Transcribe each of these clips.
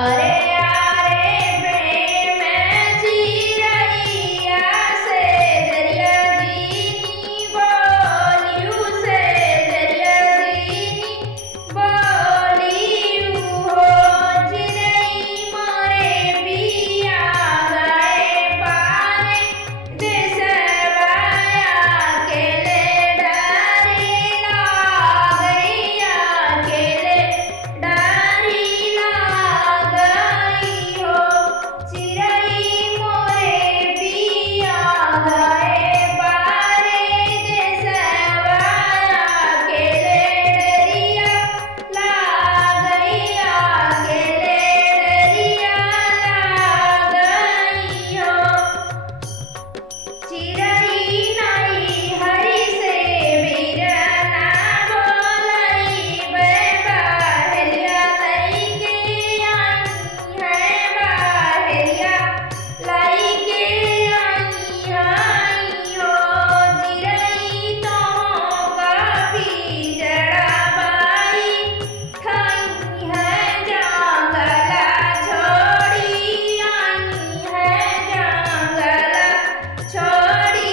अरे यारे प्रेम चिरैया से जरिया दीनी बोलियू से जरिया दीनी बोलियू हो चिरई मोरे पिया गए पारे देसवाया के ले डारी लागैया के ले डारी गई हो चिरई मोरे पिया गए पारे देसवाया के ले डरिया लागैया के ले डरिया लागई हो चिरई नई हरि से बीरना बोलई बहरिया लई के आई है बहरिया लई के आई हो चिरई तो काफी जड़ाबाई खई है जंगला छोड़ी आई है जंगला छोड़ी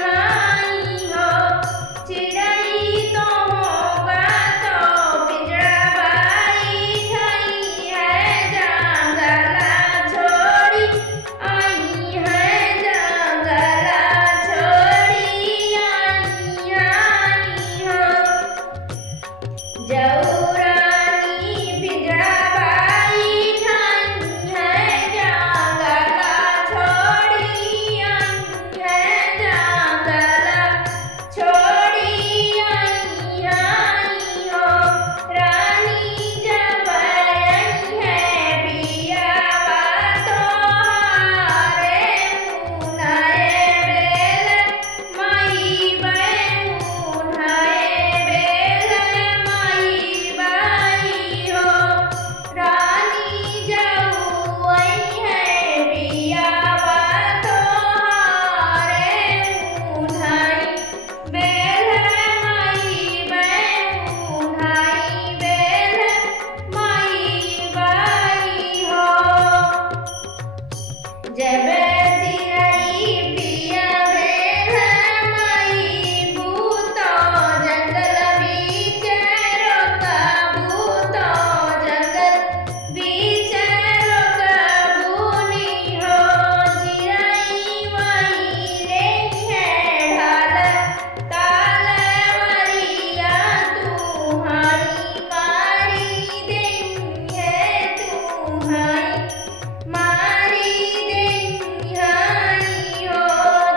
आई हो चिड़ई तो होगा तो पिंजड़ाबाई खई है जंगला छोड़ी आई है जंगला छोड़ी आई हो जौरानी पिंजड़ाबाई खई है जंगला छोड़ी आई है जंगला छोड़ी आई हो रानी जब आई है पियावा तोहारे मुनाए बेल माई मुनाए बेल माई बाई हो रानी जब आई है पियावा तोहारे मुनाई बेल माई मुनाई बेल माई बाई हो जब चिरई पिया बेल माई भूतो जंगल बीच रोका भूतो जंगल बीच रोका भूनी हो चिरई वही रे है ढाल कालवरिया तुम्हारी मारी देनी है तुम्हारी मारी देनी हो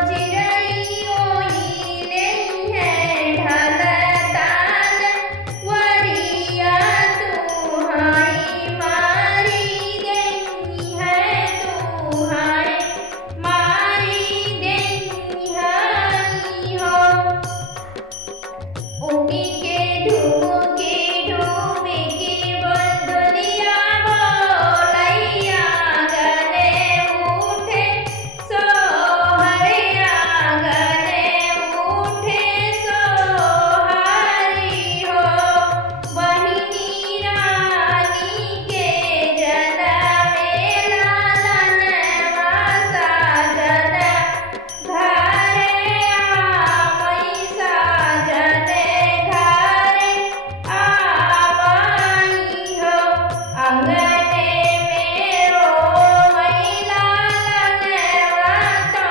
चिरई ओई नहीं है ढाल ताल वरिया तुम्हारी मारी देनी है तुम्हारी मारी देनी हो उमी के ढूके बोल दुनिया बोलैया गने उठे सोहरिया गने उठे सोहारी हो बहिनी रानी के जनमे लालन वासा जन घरे मैसा जने घरे आई हो अंगने मेरो मैला लनवा तो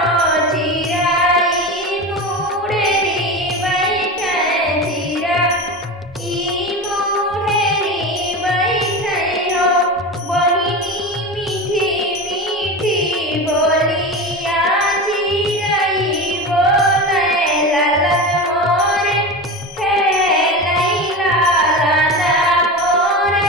चिरई मुड़ेरी बैठे चिरई मुड़ेरी बैठे हो बहिनी मीठी मीठी बोलिया चिरई बोले ललन मोरे खेलई लालन मोरे